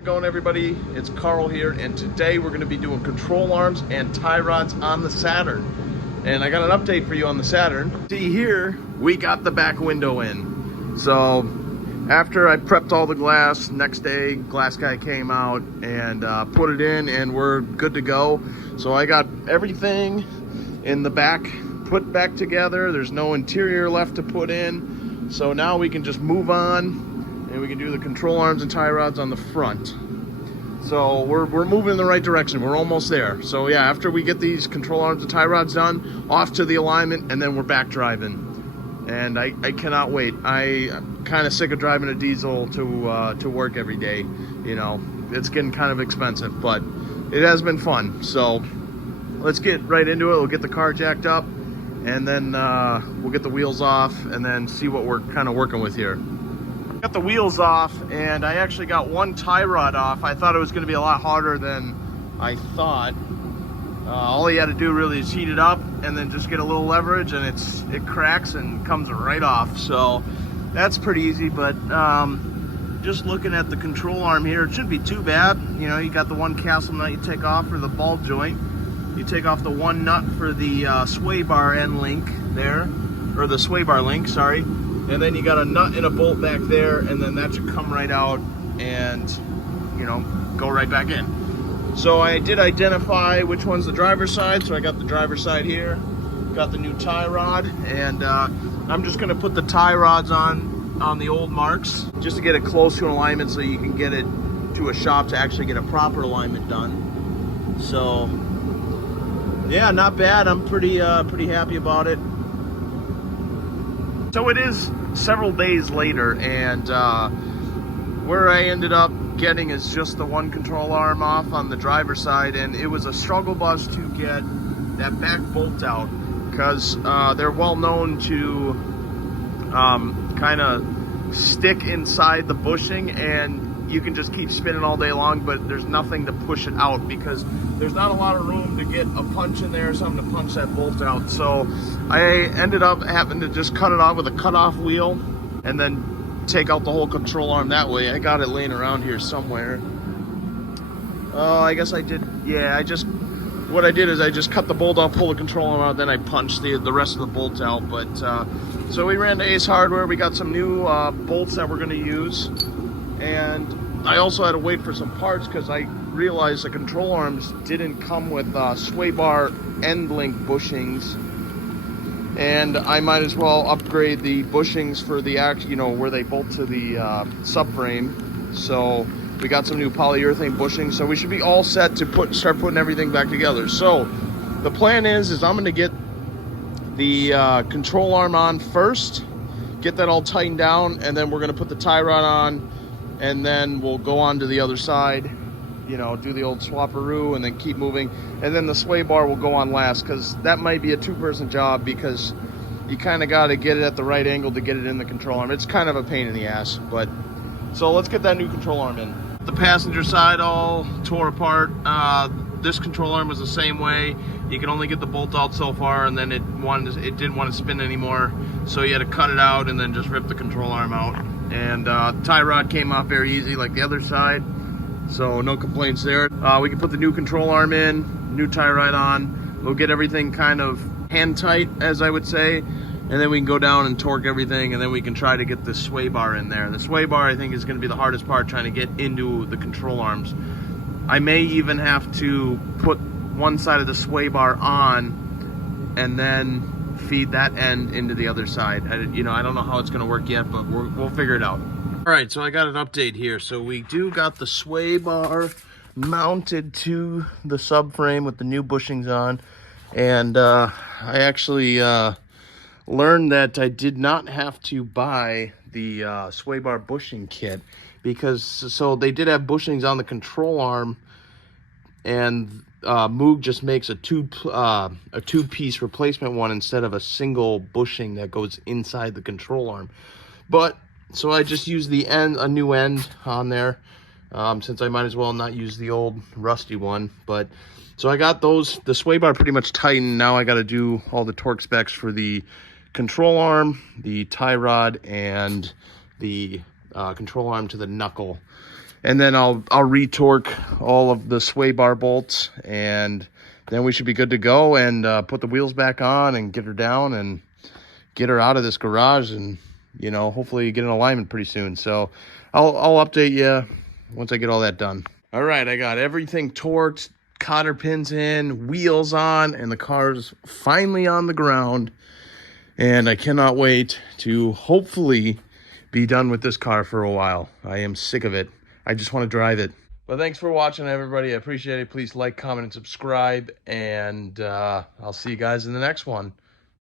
How's it going, everybody? It's Carl here, and today we're going to be doing control arms and tie rods on the Saturn. And I got an update for you on the Saturn. See here, we got the back window in. So after I prepped all the glass, next day glass guy came out and put it in, and we're good to go. So I got everything in the back put back together. There's no interior left to put in. So now we can just move on and we can do the control arms and tie rods on the front. So we're moving in the right direction. We're almost there. So yeah, after we get these control arms and tie rods done, off to the alignment, and then we're back driving. And I cannot wait. I'm kind of sick of driving a diesel to work every day. You know, it's getting kind of expensive, but it has been fun. So let's get right into it. We'll get the car jacked up, and then we'll get the wheels off and then see what we're kind of working with here. Got the wheels off, and I actually got one tie rod off. I thought it was going to be a lot harder than I thought. All you had to do really is heat it up and then just get a little leverage, and it cracks and comes right off. So that's pretty easy. But just looking at the control arm here, it shouldn't be too bad. You know, you got the one castle nut you take off for the ball joint. You take off the one nut for the sway bar end link there, or the sway bar link, sorry. And then you got a nut and a bolt back there, and then that should come right out and, you know, go right back in. So I did identify which one's the driver's side, so I got the driver's side here, got the new tie rod, and I'm just gonna put the tie rods on the old marks, just to get it close to an alignment so you can get it to a shop to actually get a proper alignment done. So, yeah, not bad. I'm pretty happy about it. So it is several days later, and where I ended up getting is just the one control arm off on the driver's side, and it was a struggle bus to get that back bolt out, because they're well known to kind of stick inside the bushing, and you can just keep spinning all day long, but there's nothing to push it out because there's not a lot of room to get a punch in there or something to punch that bolt out. So I ended up having to just cut it off with a cutoff wheel and then take out the whole control arm that way. I got it laying around here somewhere. Oh, I guess I did. Yeah, what I did is I just cut the bolt off, pull the control arm out, then I punched the rest of the bolts out. But so we ran to Ace Hardware. We got some new bolts that we're going to use, and I also had to wait for some parts because I realized the control arms didn't come with sway bar end link bushings, and I might as well upgrade the bushings for the where they bolt to the subframe. So we got some new polyurethane bushings, so we should be all set to start putting everything back together. So the plan is I'm going to get the control arm on first, get that all tightened down, and then we're going to put the tie rod on, and then we'll go on to the other side, you know, do the old swapperoo and then keep moving. And then the sway bar will go on last, because that might be a two-person job, because you kind of got to get it at the right angle to get it in the control arm. It's kind of a pain in the ass, but so let's get that new control arm in. The passenger side all tore apart. This control arm was the same way. You can only get the bolt out so far, and then it didn't want to spin anymore, so you had to cut it out and then just rip the control arm out. And tie rod came off very easy like the other side, so no complaints there. We can put the new control arm in, new tie rod on. We'll get everything kind of hand tight, as I would say, and then we can go down and torque everything, and then we can try to get the sway bar in there. The sway bar, I think, is going to be the hardest part, trying to get into the control arms. I may even have to put one side of the sway bar on and then feed that end into the other side. I don't know how it's going to work yet, but we'll figure it out. All right, so I got an update here. So we do got the sway bar mounted to the subframe with the new bushings on, and I actually learned that I did not have to buy the sway bar bushing kit, because so they did have bushings on the control arm, and Moog just makes a two-piece replacement one instead of a single bushing that goes inside the control arm. But so I just used a new end on there, since I might as well not use the old rusty one. But so I got the sway bar pretty much tightened. Now I got to do all the torque specs for the control arm, the tie rod, and the control arm to the knuckle. And then I'll retorque all of the sway bar bolts, and then we should be good to go, and put the wheels back on and get her down and get her out of this garage, and you know, hopefully get an alignment pretty soon. So I'll update you once I get all that done. All right, I got everything torqued, cotter pins in, wheels on, and the car's finally on the ground. And I cannot wait to hopefully be done with this car for a while. I am sick of it. I just want to drive it. But thanks for watching, everybody. I appreciate it. Please like, comment, and subscribe. And I'll see you guys in the next one.